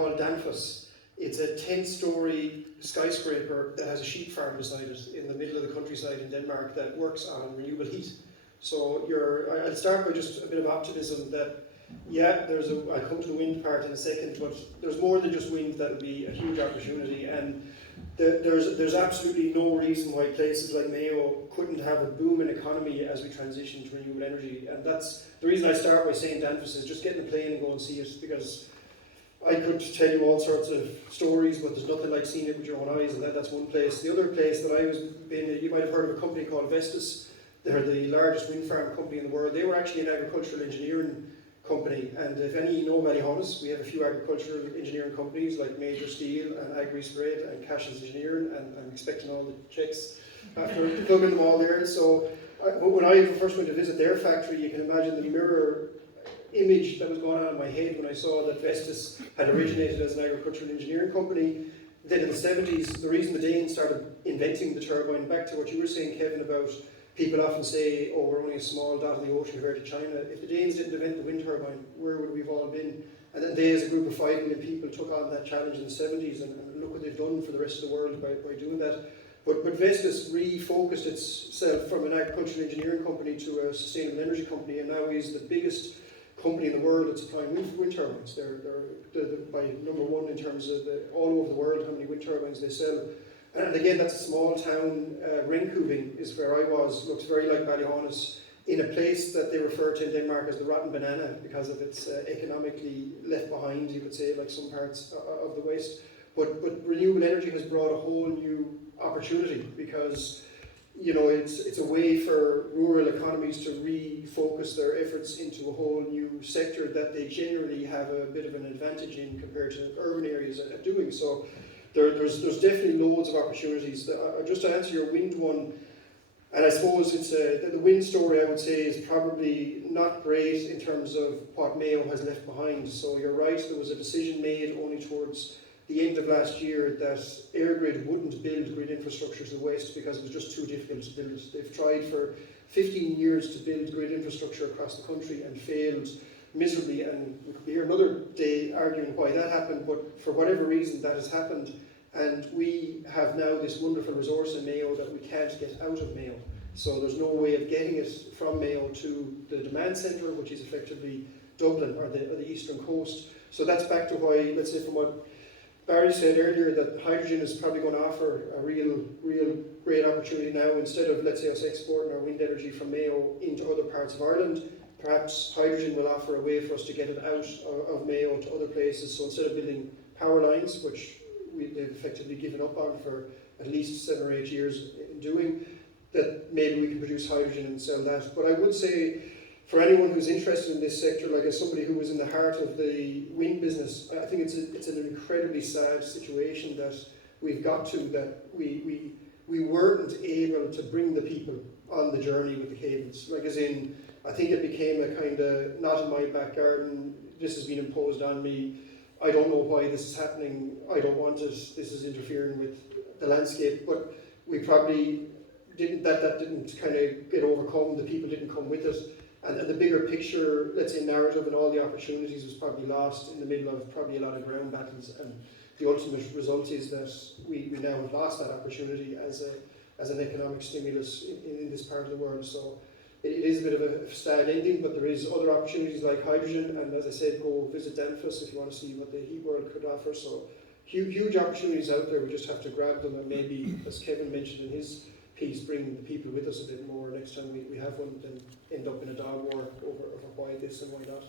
called Danfoss. It's a 10-story skyscraper that has a sheep farm beside it in the middle of the countryside in Denmark that works on renewable heat. So I'll start by just a bit of optimism that, yeah, I'll come to the wind part in a second, but there's more than just wind that would be a huge opportunity. And there's absolutely no reason why places like Mayo couldn't have a booming economy as we transition to renewable energy. And that's the reason I start by saying Danfoss is just get in the plane and go and see it, because I could tell you all sorts of stories, but there's nothing like seeing it with your own eyes, and that's one place. The other place that I was in, you might have heard of a company called Vestas. They're the largest wind farm company in the world. They were actually an agricultural engineering company, and if any know Ballyhonus, we have a few agricultural engineering companies like Major Steel and Agri Spread and Cash's Engineering, and I'm expecting all the checks after plugging them all there. So when I first went to visit their factory, you can imagine the mirror image that was going on in my head when I saw that Vestas had originated as an agricultural engineering company. Then in the 70s, the reason the Danes started inventing the turbine, back to what you were saying, Kevin, about people often say, oh, we're only a small dot in the ocean compared to China. If the Danes didn't invent the wind turbine, where would we have all been? And then they, as a group of 5 million people, took on that challenge in the 70s, and look what they've done for the rest of the world by doing that. But Vestas refocused itself from an agricultural engineering company to a sustainable energy company, and now is the biggest company in the world that's supplying wind turbines. They're by number one in terms of all over the world how many wind turbines they sell. And again, that's a small town. Ringkøbing is where I was. Looks very like Ballyhonus, in a place that they refer to in Denmark as the rotten banana because of its economically left behind, you could say, like some parts of the West. But renewable energy has brought a whole new opportunity, because it's a way for rural economies to refocus their efforts into a whole new sector that they generally have a bit of an advantage in compared to urban areas at doing. So there's definitely loads of opportunities. Just to answer your wind one, and I suppose it's the wind story, I would say, is probably not great in terms of what Mayo has left behind. So you're right, there was a decision made only towards the end of last year that EirGrid wouldn't build grid infrastructure to the west because it was just too difficult to build. They've tried for 15 years to build grid infrastructure across the country and failed miserably, and we could be here another day arguing why that happened, but for whatever reason that has happened, and we have now this wonderful resource in Mayo that we can't get out of Mayo. So there's no way of getting it from Mayo to the demand centre, which is effectively Dublin or the eastern coast. So that's back to why, let's say, from what Barry said earlier, that hydrogen is probably going to offer a real great opportunity now. Instead of, let's say, us exporting our wind energy from Mayo into other parts of Ireland, perhaps hydrogen will offer a way for us to get it out of Mayo to other places. So instead of building power lines, which they've effectively given up on for at least 7 or 8 years in doing, that maybe we can produce hydrogen and sell that. But I would say, for anyone who's interested in this sector, like as somebody who was in the heart of the wind business, I think it's an incredibly sad situation that we've got to, that we weren't able to bring the people on the journey with the cables. Like as in, I think it became a kind of, not in my back garden, this has been imposed on me, I don't know why this is happening, I don't want it, this is interfering with the landscape, but we probably didn't, that didn't kind of get overcome, the people didn't come with it. And the bigger picture, let's say, narrative and all the opportunities was probably lost in the middle of probably a lot of ground battles, and the ultimate result is that we now have lost that opportunity as an economic stimulus in this part of the world. So it is a bit of a sad ending, but there is other opportunities like hydrogen, and as I said, go visit Danfoss if you want to see what the heat world could offer. So huge opportunities out there, we just have to grab them, and maybe, as Kevin mentioned in his piece, bring the people with us a bit more next time we have one, than end up in a dog war over why this and why that.